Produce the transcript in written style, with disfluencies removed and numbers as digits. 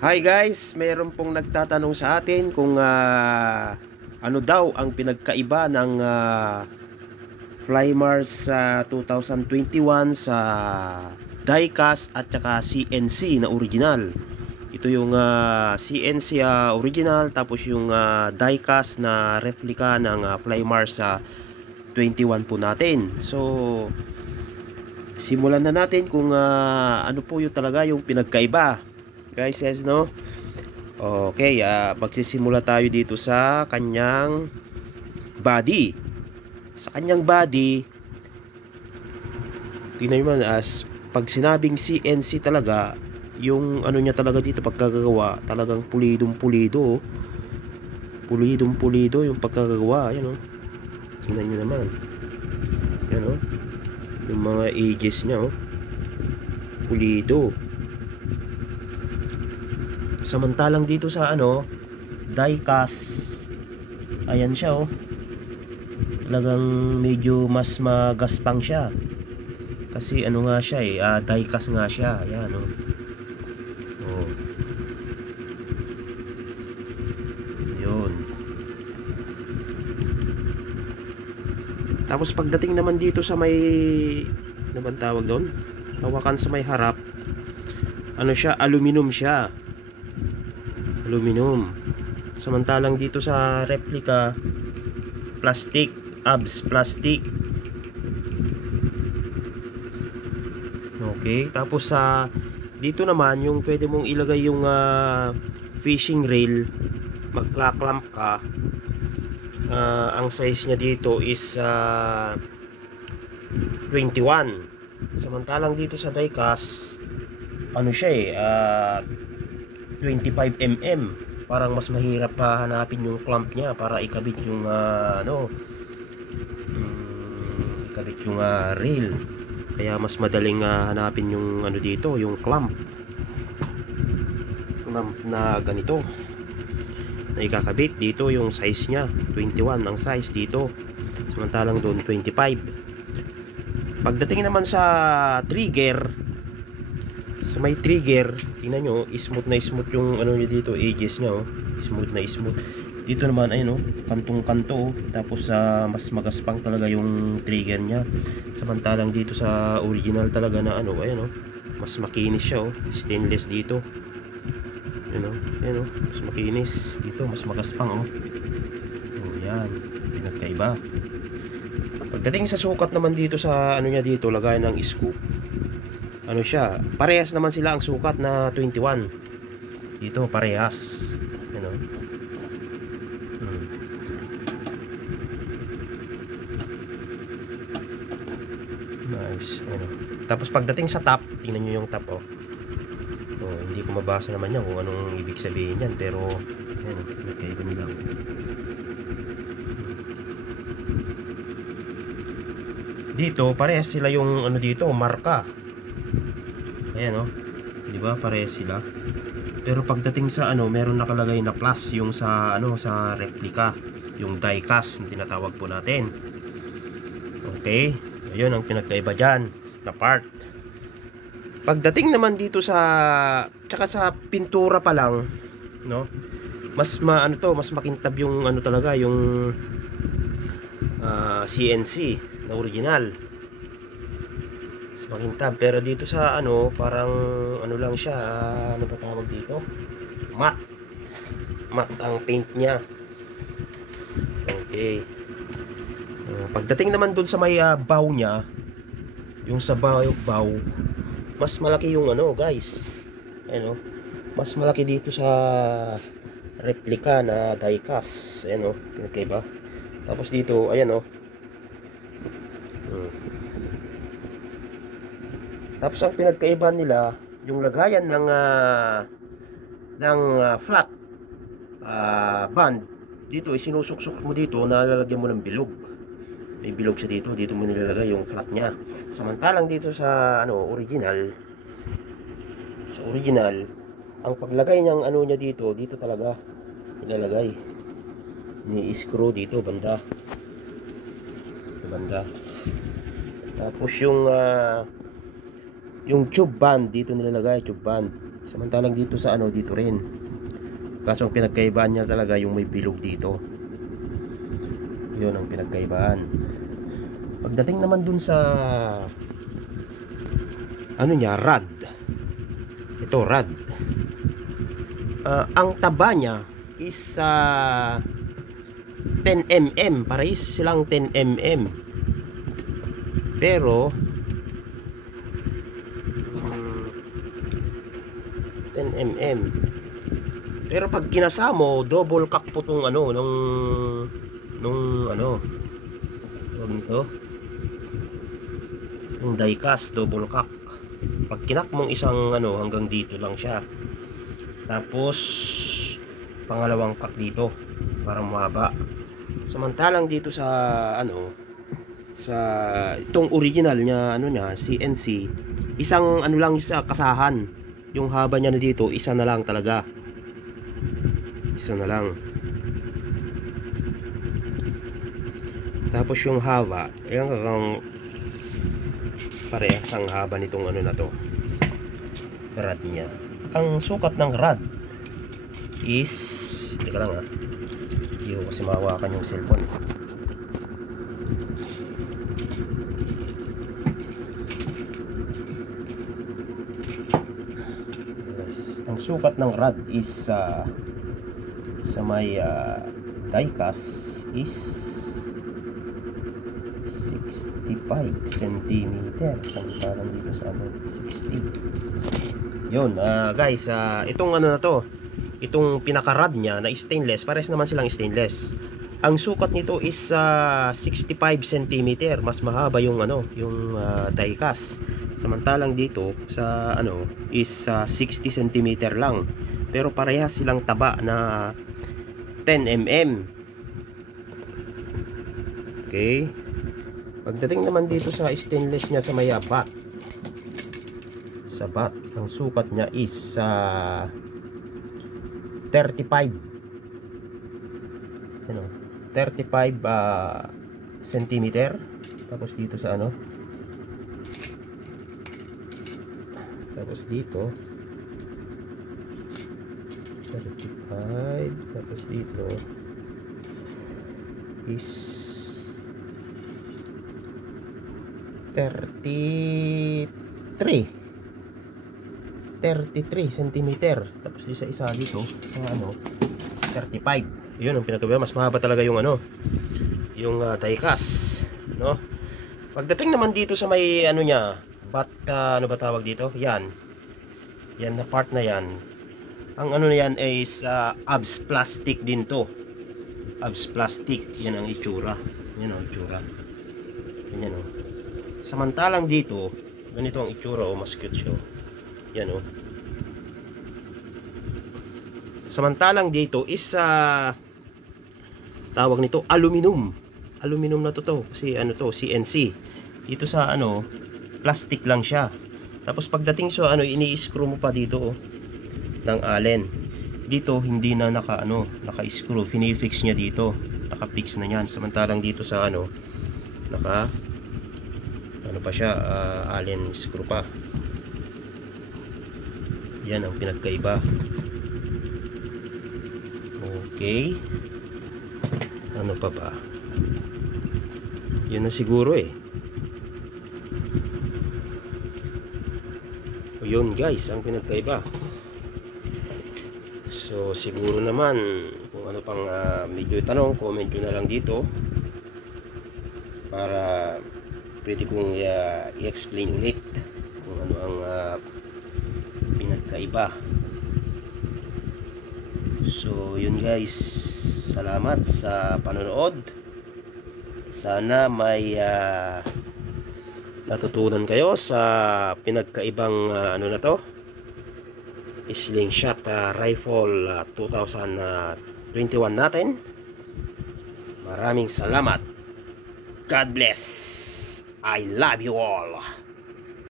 Hi guys, mayroon pong nagtatanong sa atin kung ano daw ang pinagkaiba ng Flymars 2021 sa diecast at saka CNC na original. Ito yung CNC original, tapos yung diecast na replica ng Flymars 21 po natin. So simulan na natin kung ano po yung talaga yung pinagkaiba. Guys, yes, no? Okay, magsisimula tayo dito sa kanyang body. Sa kanyang body, tingnan nyo man, pag sinabing CNC talaga, yung ano niya talaga dito pagkagagawa, talagang pulidong pulido. Pulidong pulido yung pagkagagawa. Ayan, oh. Tingnan nyo naman. Ayan, oh. Yung mga edges niya, oh. Pulido. Samantalang dito sa diecast, ayan siya, oh. Talagang medyo mas magaspang siya. Kasi ano nga siya diecast nga siya. Ayan, oh. Oh. Yun. Tapos pagdating naman dito sa may, ano bang tawag doon? Hawakan sa may harap. Ano siya? Aluminum siya. Aluminum. Samantalang dito sa replica, plastic, ABS plastic. Okay, tapos dito naman yung pwede mong ilagay yung fishing reel, magkla-clamp ka. Ang size niya dito is 21. Samantalang dito sa diecast, ano siya 25 mm. Parang mas mahirap pa hanapin yung clamp niya para ikabit yung ikabit yung reel. Kaya mas madaling hanapin yung dito, yung clamp na ganito na ikakabit. Dito yung size niya 21 ang size dito, samantalang doon 25. Pagdating naman sa trigger, sa may trigger, tingnan nyo, smooth na smooth yung niya dito, edges nya, oh. Smooth na smooth. Dito naman ay kantong kanto, oh. Tapos mas magaspang talaga yung trigger nya. Samantalang dito sa original talaga na mas makinis siya, oh. Stainless dito. Mas makinis dito, mas magaspang, oh. Oh, yan, pinagkaiba. Pagdating sa sukat naman dito sa niya dito, lagay ng scoop. Ano siya, parehas naman sila ang sukat na 21. Dito parehas. Nice. Tapos pagdating sa top, tingnan nyo yung top, oh. Hindi ko mabasa naman yan kung anong ibig sabihin yan, pero nagkaiba nila. Dito parehas sila yung dito, marka. Ayan, oh. Di ba? Parehas sila. Pero pagdating sa meron nakalagay na plus yung sa sa replica, yung diecast na tinatawag po natin. Okay? Ayun ang pinagkaiba diyan na part. Pagdating naman dito sa tsaka sa pintura pa lang, no? Mas mas makintab yung talaga yung CNC na original. Makintab, pero dito sa parang lang siya, ano ba tawag dito, matte ang paint nya. Okay. Pagdating naman dun sa may bow nya, yung sa bow, mas malaki yung guys, mas malaki dito sa replica na diecast. Pinagkaiba. Tapos dito, ayan, tapos ang pinagkaiba nila, yung lagayan ng flat band dito, sinusuksok mo dito, nalalagyan mo ng bilog. May bilog siya dito, dito mo nilalagay yung flat nya. Samantalang dito sa original, sa original, ang paglagay ng nya dito talaga nilalagay. Ni-screw dito banda. Tapos yung tube band dito nilalagay, tube band. Samantalang dito sa ano, dito rin. Kaso ang pinagkaibaan niya talaga yung may bilog dito. Yun ang pinagkaibaan. Pagdating naman dun sa ano niya, rod. Ito, rod. Ang taba niya is 10mm. Parehas silang 10mm. Pero 10mm. Pero pag kinasa mo, double cock po tong ano, nung ano, tawag nito, yung die-cast, double cock. Pag kinak mong isang ano, hanggang dito lang siya. Tapos pangalawang cock dito para mahaba. Samantalang dito sa ano, sa itong original niya, ano niya, CNC, isang ano lang sa kasahan. Yung haba niya na dito, isa na lang talaga. Isa na lang. Tapos yung haba, yung parehas ang haba nitong ano na to, rod niya. Ang sukat ng rod is, teka lang ha, hindi ko kasi mahawakan yung cellphone. Ang sukat ng rod is sa may die-cast is 65 cm. Samantalang dito sa ano, 60. Yun, guys, itong ano na to, itong pinaka-rod niya na stainless, pares naman silang stainless. Ang sukat nito is 65 cm. Mas mahaba yung ano, yung die-cast. Samantalang dito sa ano is 60 cm lang. Pero parehas silang taba na 10mm. Okay. Pagdating naman dito sa stainless niya sa may bat, sa bat, ang sukat niya is 35. Ano? 35 cm. Tapos dito sa ano? Tapos dito 35. Tapos dito is 33 cm. Tapos isa dito sa ano, 35. Yun ang pinakaiba, mas mahaba talaga yung ano, yung die-cast, no? Pagdating naman dito sa may ano niya, ano ba tawag dito? Yan na part na yan. Ang ano na yan is ABS plastic din to. ABS plastic, yan ang itsura. Yan ang itsura. Yan o. Samantalang dito, ganito ang itsura o, mas cute siya. Yan o. Samantalang dito is tawag nito aluminum. Aluminum na to kasi ano to, CNC. Dito sa ano, plastic lang siya. Tapos pagdating sa ano, ini-screw mo pa dito oh, ng allen. Dito hindi na naka-screw, fini-fix niya dito. Naka-fix na yan. Samantalang dito sa ano, ano pa siya, allen screw pa. Yan ang pinagkaiba. Okay. Ano pa ba? Yun na siguro eh. O yun guys, ang pinagkaiba. So siguro naman kung ano pang medyo tanong, comment nyo na lang dito para pwede kong i-explain ulit kung ano ang pinagkaiba. So yun guys, salamat sa panonood. Sana may natutunan kayo sa pinagkaibang ano na to, slingshot rifle 2021 natin. Maraming salamat. God bless. I love you all.